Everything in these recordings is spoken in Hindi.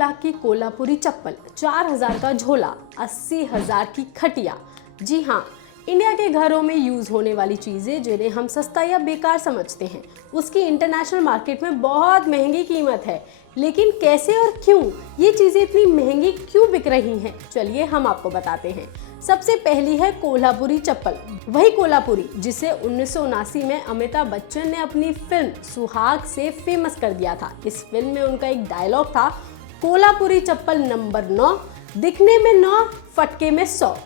लाख की कोल्हापुरी चप्पल, 4,000 का झोला, 80,000 की खटिया। जी हाँ, इंडिया के घरों में यूज होने वाली चीजें जिन्हें हम सस्ता या बेकार समझते हैं, उसकी इंटरनेशनल मार्केट में बहुत महंगी कीमत है। लेकिन कैसे और क्यों ये चीजें इतनी महंगी क्यों बिक रही हैं? चलिए हम आपको बताते हैं। सबसे पहली है कोल्हापुरी चप्पल, वही कोल्हापुरी जिसे 1979 में अमिताभ बच्चन ने अपनी फिल्म सुहाग से फेमस कर दिया था। इस फिल्म में उनका एक डायलॉग था, कोल्हापुरी चप्पल नंबर 9, दिखने में 9, फटके में 100।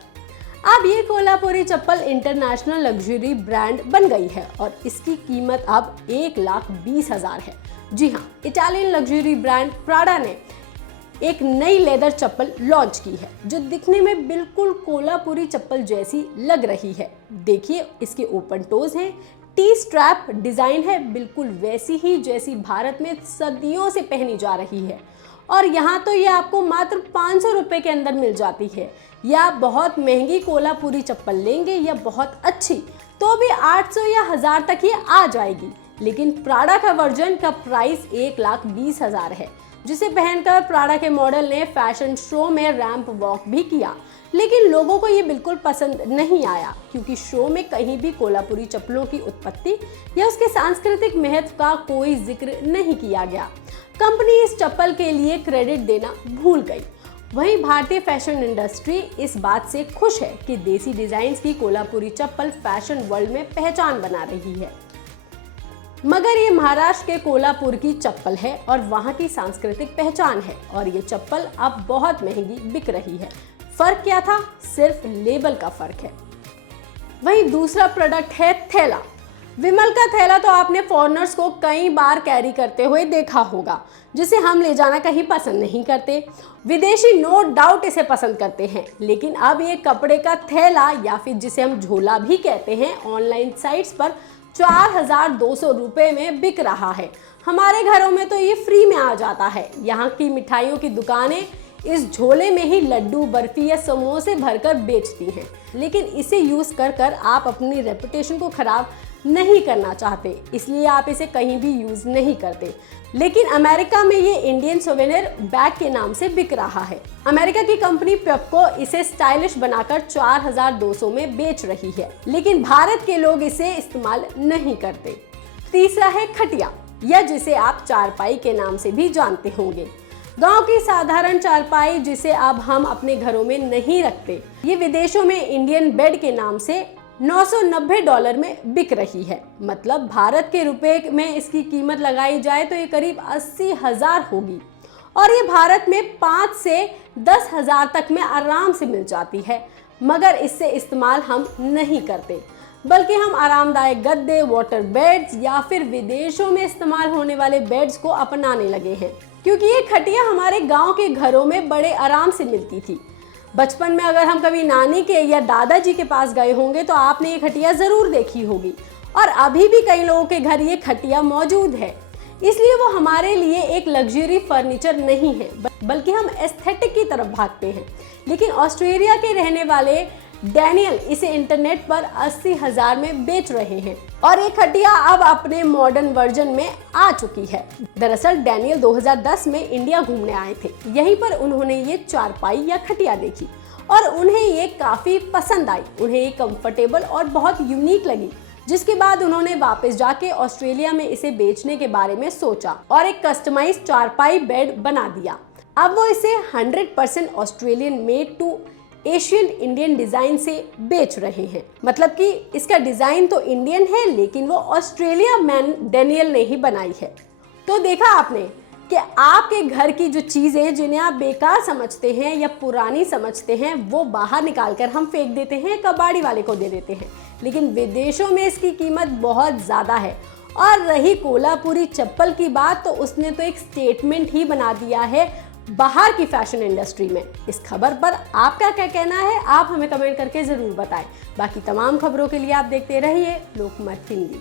अब ये कोल्हापुरी चप्पल इंटरनेशनल लग्जरी ब्रांड बन गई है और इसकी कीमत अब 1,20,000 है। जी हाँ, इटालियन लग्जरी ब्रांड प्राडा ने एक नई लेदर चप्पल लॉन्च की है जो दिखने में बिल्कुल कोल्हापुरी चप्पल जैसी लग रही है। देखिए, इसके ओपन टोज हैं, टी स्ट्रैप डिजाइन है, बिल्कुल वैसी ही जैसी भारत में सदियों से पहनी जा रही है। और यहाँ तो ये आपको मात्र 500 रुपये के अंदर मिल जाती है। या बहुत महंगी कोल्हापुरी चप्पल लेंगे या बहुत अच्छी तो भी 800 या 1000 तक ये आ जाएगी। लेकिन प्राडा का वर्जन का प्राइस 1,20,000 है, जिसे पहनकर प्राडा के मॉडल ने फैशन शो में रैंप वॉक भी किया। लेकिन लोगों को ये बिल्कुल पसंद नहीं आया क्योंकि शो में कहीं भी कोल्हापुरी चप्पलों की उत्पत्ति या उसके सांस्कृतिक महत्व का कोई जिक्र नहीं किया गया। कंपनी इस चप्पल के लिए क्रेडिट देना भूल गई। वहीं भारतीय फैशन इंडस्ट्री इस बात से खुश है कि देसी डिजाइन की कोल्हापुरी चप्पल फैशन वर्ल्ड में पहचान बना रही है। मगर ये महाराष्ट्र के कोल्हापुर की चप्पल है और वहाँ की सांस्कृतिक पहचान है और ये चप्पल अब बहुत महंगी बिक रही है। फर्क क्या था? सिर्फ लेबल का फर्क है। वहीं दूसरा प्रोडक्ट है थैला। विमल का थैला तो आपने फॉरेनर्स को कई बार कैरी करते हुए देखा होगा, जिसे हम ले जाना कहीं पसंद नहीं करते। विदेशी नो डाउट इसे पसंद करते हैं, लेकिन अब ये कपड़े का थैला या फिर जिसे हम झोला भी कहते हैं, ऑनलाइन साइट्स पर 4,200 रुपये में बिक रहा है। हमारे घरों में तो ये फ्री में आ जाता है। यहाँ की मिठाइयों की दुकानें इस झोले में ही लड्डू, बर्फी या समोसे भरकर बेचती हैं। लेकिन इसे यूज कर आप अपनी रेपुटेशन को खराब नहीं करना चाहते, इसलिए आप इसे कहीं भी यूज नहीं करते। लेकिन अमेरिका में ये इंडियन सोवेनियर बैग के नाम से बिक रहा है। अमेरिका की कंपनी पेप्को इसे स्टाइलिश बनाकर 4,200 में बेच रही है, लेकिन भारत के लोग इसे इस्तेमाल नहीं करते। तीसरा है खटिया, या जिसे आप चारपाई के नाम से भी जानते होंगे। गांव की साधारण चारपाई जिसे अब हम अपने घरों में नहीं रखते, ये विदेशों में इंडियन बेड के नाम से $990 में बिक रही है। मतलब भारत के रुपए में इसकी कीमत लगाई जाए तो ये करीब 80,000 होगी और ये भारत में 5 से 10,000 तक में आराम से मिल जाती है। मगर इससे इस्तेमाल हम नहीं करते, बल्कि हम आरामदायक गद्दे, वाटर बेड्स या फिर विदेशों में इस्तेमाल होने वाले बेड्स को अपनाने लगे हैं, क्योंकि ये खटिया हमारे गांव के घरों में बड़े आराम से मिलती थी। बचपन में अगर हम कभी नानी के या दादाजी के पास गए होंगे तो आपने ये खटिया जरूर देखी होगी और अभी भी कई लोगों के घर ये खटिया मौजूद है। इसलिए वो हमारे लिए एक लग्जरी फर्नीचर नहीं है, बल्कि हम एस्थेटिक की तरफ भागते हैं। लेकिन ऑस्ट्रेलिया के रहने वाले डैनियल इसे इंटरनेट पर 80,000 में बेच रहे हैं और ये खटिया अब अपने मॉडर्न वर्जन में आ चुकी है। दरअसल डैनियल 2010 में इंडिया घूमने आए थे। यहीं पर उन्होंने ये चारपाई या खटिया देखी और उन्हें ये काफी पसंद आई। उन्हें ये कंफर्टेबल और बहुत यूनिक लगी, जिसके बाद उन्होंने वापस जाके ऑस्ट्रेलिया में इसे बेचने के बारे में सोचा और एक कस्टमाइज चारपाई बेड बना दिया। अब वो इसे 100% Australian made to Asian Indian design से बेच रहे हैं। मतलब कि इसका डिजाइन तो इंडियन है, लेकिन वो ऑस्ट्रेलिया मैन डैनियल ने ही बनाई है। तो देखा आपने कि आपके घर की जो चीजें जिन्हें आप बेकार समझते हैं या पुरानी समझते हैं, वो बाहर निकालकर हम फेंक देते हैं, कबाड़ी वाले को दे देते हैं। लेकिन विदेशों में इसकी कीमत बहुत ज्यादा है। और रही कोल्हापुरी चप्पल की बात, तो उसने तो एक स्टेटमेंट ही बना दिया है बाहर की फैशन इंडस्ट्री में। इस खबर पर आपका क्या कहना है? आप हमें कमेंट करके जरूर बताएं। बाकी तमाम खबरों के लिए आप देखते रहिए लोकमत हिंदी।